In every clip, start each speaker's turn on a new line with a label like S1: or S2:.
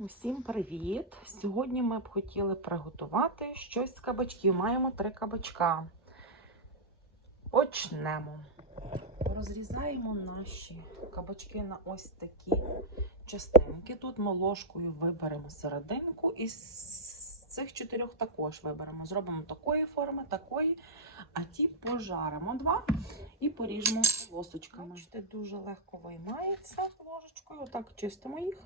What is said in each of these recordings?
S1: Усім привіт! Сьогодні ми б хотіли приготувати щось з кабачків. Маємо три кабачка. Почнемо. Розрізаємо наші кабачки на ось такі частинки. Тут ми ложкою виберемо серединку і з цих чотирьох також виберемо. Зробимо такої форми, такої, а ті пожаримо два і поріжемо лосочками. Бачите, дуже легко виймається ложечкою. Отак чистимо їх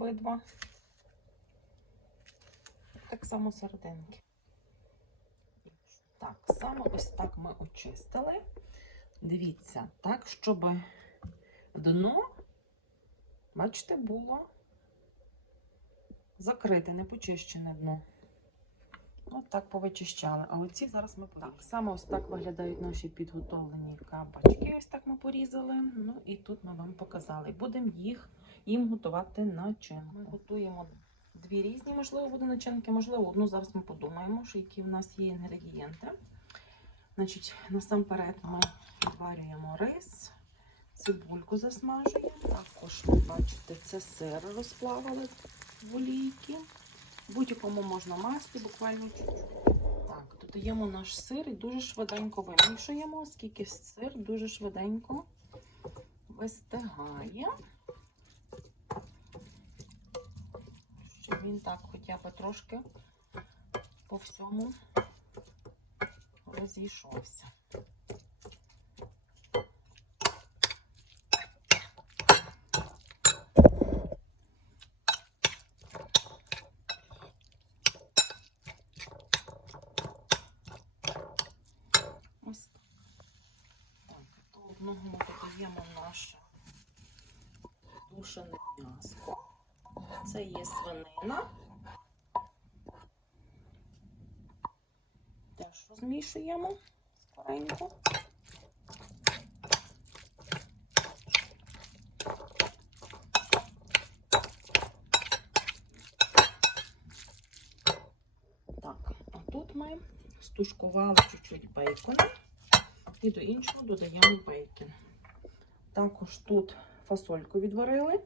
S1: обидва. Так само серединки. Так, саме ось так ми очистили. Дивіться, так, щоб дно, бачите, було закрите, не почищене дно. Ось так повичищали. А оці зараз ми. Так, саме ось так виглядають наші підготовлені кабачки. Ось так ми порізали. Ну і тут ми вам показали. Будемо їх їм готувати начинку. Ми готуємо дві різні, можливо, буде начинки, можливо, одну зараз ми подумаємо, що які в нас є інгредієнти. Значить, насамперед ми відварюємо рис, цибульку засмажуємо. Також, ви бачите, це сир розплавили в олійки. Будь-якому можна маслі, буквально. Так, додаємо наш сир і дуже швиденько вимішуємо, оскільки сир дуже швиденько вистигає. Щоб він так хоча б трошки по всьому розійшовся. Ось так. Одного ми додаємо наше тушене м'ясо. Це є свинина. Теж розмішуємо скоренько. Так, а тут ми стушкували чуть-чуть бейкона і до іншого додаємо бейкон. Також тут фасольку відварили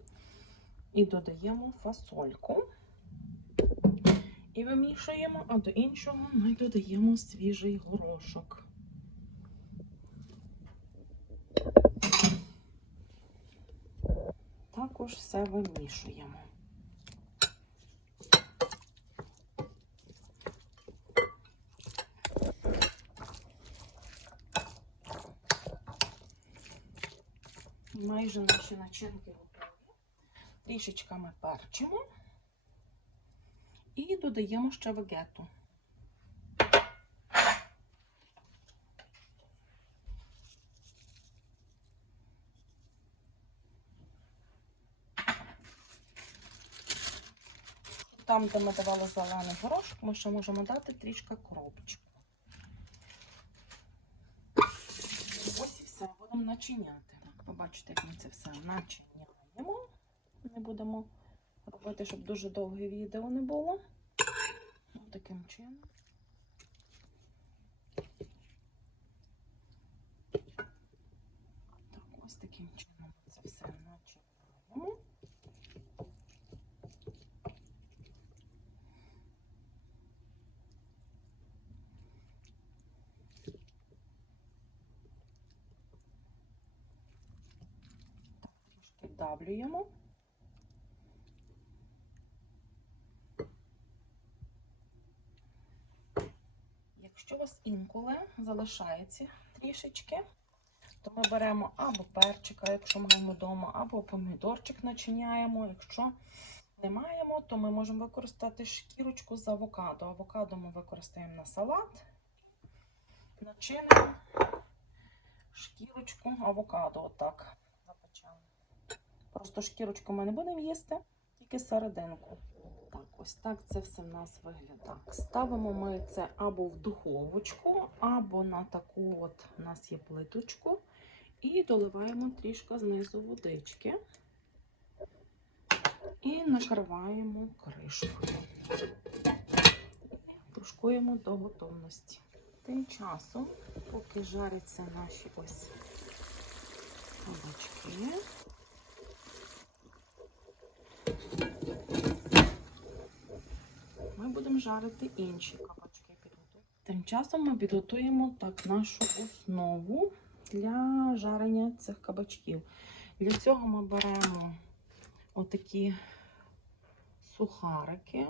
S1: і додаємо фасольку. І вимішуємо, а до іншого ми додаємо свіжий горошок. Також все вимішуємо. Майже наші начинки готові. Трішечка ми перчимо і додаємо ще вегету. Там, де ми давали зелений горошок, ми ще можемо дати трішки кропчику. Ось і все, будемо начиняти. Побачите, як ми це все начиняємо. Не будемо робити, щоб дуже довге відео не було. Ось таким чином. Так, ось таким чином це все начинаємо. Так, Якщо у вас інколи залишається трішечки, то ми беремо або перчика, якщо маємо вдома, або помідорчик начиняємо. Якщо не маємо, то ми можемо використати шкірочку з авокадо. Авокадо ми використаємо на салат. Начинимо шкірочку авокадо. Отак запечемо. Просто шкірочку ми не будемо їсти, тільки серединку. Ось так це все в нас виглядає. Ставимо ми це або в духовочку, або на таку от у нас є плиточку. І доливаємо трішки знизу водички. І накриваємо кришкою. Тушкуємо до готовності. Тим часом, поки жаряться наші ось кабачки, будемо жарити інші кабачки. Тим часом ми підготуємо так нашу основу для жарення цих кабачків. Для цього ми беремо отакі сухарики,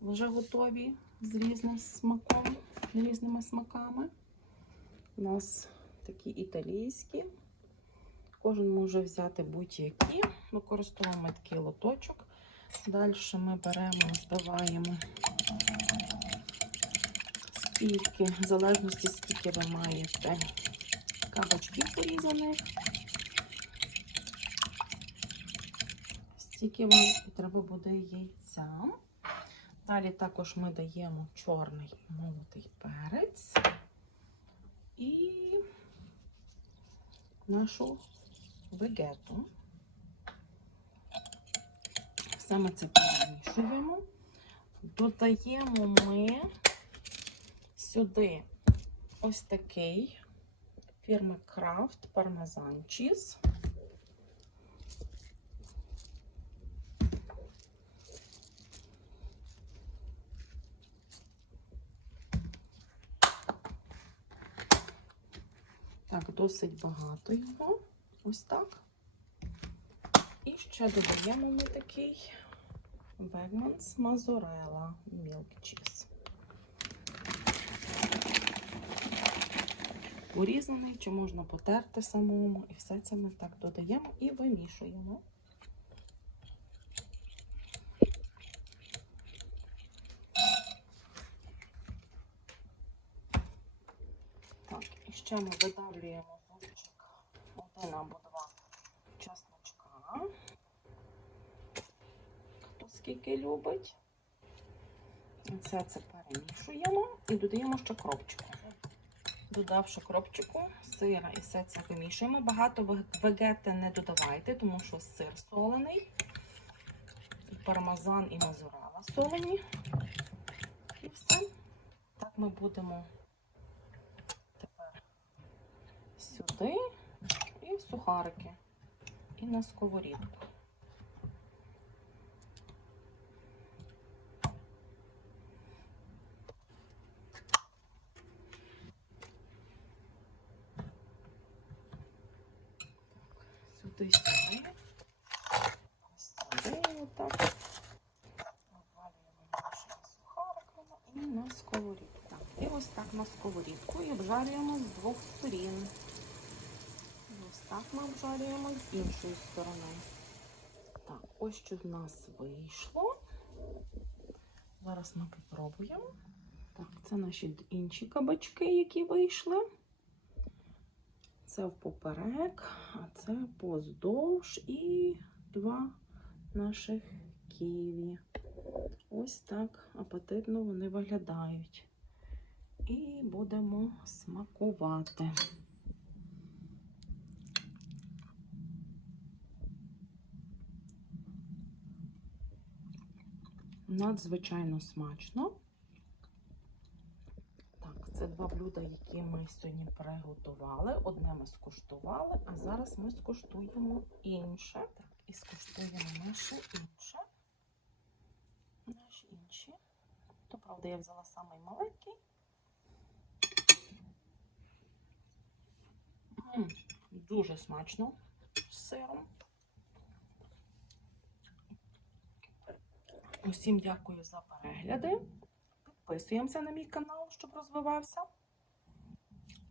S1: вже готові з різним смаком, різними смаками. У нас такі італійські. Кожен може взяти будь-які. Використовуємо такий лоточок. Далі ми беремо, збиваємо скільки, в залежності, скільки ви маєте кабачків порізаних. Стільки вам треба буде яйця. Далі також ми даємо чорний молотий перець і нашу вегету. Саме це перемішуємо. Додаємо ми сюди ось такий фірми Kraft пармезан чіз. Так, досить багато його. Ось так. І ще додаємо ми такий Wegmans Mozzarella Milk Cheese. Порізаний, чи можна потерти самому. І все це ми так додаємо і вимішуємо. Так, і ще ми видавлюємо скільки любить. Це це перемішуємо і додаємо ще кропчику. Додавши кропчику, сира і все це вимішуємо. Багато вег- вегети не додавайте, тому що сир солений, і пармезан і мазурала солені. І все. Так ми будемо тепер сюди і в сухарики, і на сковорідку. Сюди, сюди. Ось Сюди, отак. Обвалюємо нашими сухариками і на сковорідку. Так, і ось так на сковорідку і обжарюємо з двох сторін. І Ось так ми обжарюємо з іншої сторони. Так, ось що в нас вийшло. Зараз ми попробуємо. Так, це наші інші кабачки, які вийшли. Це впоперек, а це поздовж і два наших ківі. Ось так апетитно вони виглядають. І будемо смакувати. Надзвичайно смачно. Це два блюда, які ми сьогодні приготували. Одне ми скуштували, а зараз ми скуштуємо інше. Так, і скуштуємо наше інше. Наші інші. То, правда, я взяла самий маленький. М, Дуже смачно з сиром. Усім дякую за перегляди. Підписуємося на мій канал, щоб розвивався.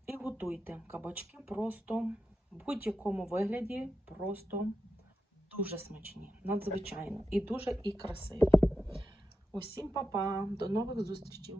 S1: І готуйте кабачки просто в будь-якому вигляді, просто дуже смачні, надзвичайно і дуже і красиві. Усім па-па, до нових зустрічей!